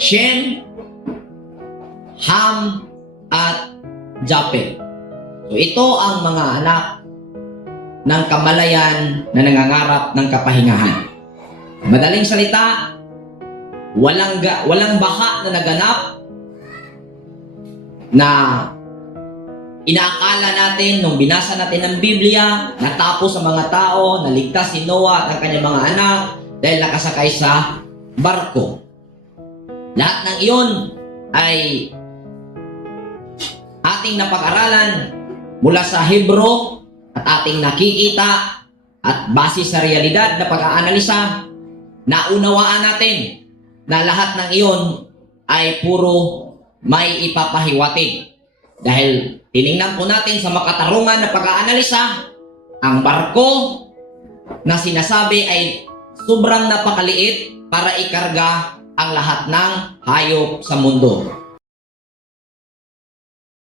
Shem, Ham, at Japhet. So ito ang mga anak ng kamalayan na nangangarap ng kapahingahan. Madaling salita, walang baha na naganap na inaakala natin nung binasa natin ang Biblia, natapos ang mga tao, naligtas si Noah at ang kanyang mga anak dahil nakasakay sa barko. Lahat ng iyon ay ating napag-aralan mula sa Hebro at ating nakikita at base sa realidad na pag-aanalisa, naunawaan natin na lahat ng iyon ay puro may ipapahiwatig. Dahil tiningnan po natin sa makatarungan na pag-aanalisa, ang barko na sinasabi ay sobrang napakaliit para ikarga ang lahat ng hayop sa mundo.